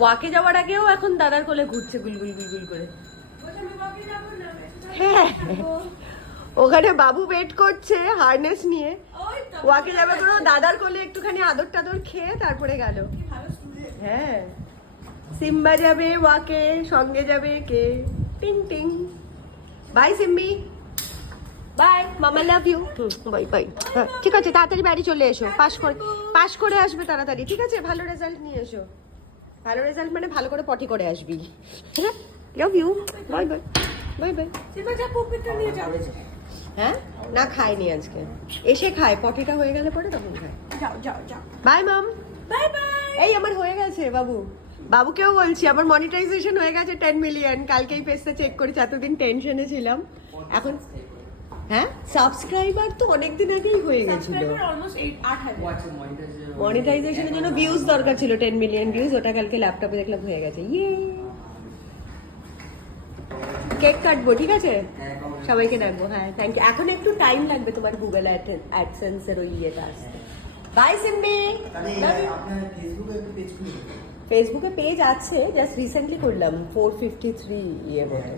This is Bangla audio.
ওয়াকে যাওয়ার আগেও এখন দাদার কোলে ঘুরছে গুলগুল গুলগুল করে। হ্যাঁ, ওখানে বাবু ওয়েট করছে হারনেস নিয়ে, ওয়াকে যাবে কোনো দাদার কোলে একটুখানি আদর টাদর খেয়ে তারপরে গেল। হ্যাঁ, সিম্বা যাবে ওয়াকে, সঙ্গে যাবে কে, টিং টিং। বাই সিম্বি, বাই, মামা লাভ ইউ। Bye by. ঠিক আছে, তাড়াতাড়ি বাড়ি চলে এসো, পাস করে আসবে তাড়াতাড়ি, ঠিক আছে? ভালো রেজাল্ট নিয়ে এসো। ভালো রেজাল্ট মানে ভালো করে পটি করে আসবি। Love you, bye bye bye bye. হ্যাঁ, না খায়নি আজকে, এসে খায়, পটিটা হয়ে গেলে পরে তখন খায়। যাও যাও যাও, বাই মাম। Bye bye. এই আমার হয়ে গেছে বাবু, বাবুকেও বলছি আমার মনিটাইজেশন হয়ে গেছে 10 মিলিয়ন। কালকেই পেজটা চেক করেছি, এতদিন টেনশনে ছিলাম। এখন হ্যাঁ, সাবস্ক্রাইবার তো অনেকদিন আগেই হয়ে গেছিল। অলমোস্ট 8,000। মনিটাইজেশনের জন্য ভিউজ দরকার ছিল, 10 মিলিয়ন ভিউজ। ওটা কালকে ল্যাপটপে দেখলাম হয়ে গেছে। ইয়ে, কেক কাটবো, ঠিক আছে? সবাইকে ডাকবো। হ্যাঁ, থ্যাংক ইউ। এখন একটু টাইম লাগবে তোমার গুগল অ্যাডসেন্সের ওই ইয়েটা আসতে। বাই সিম্বি। ফেসবুকে পেজ আছে, জাস্ট রিসেন্টলি করলাম, 453 ইয়ে মতো।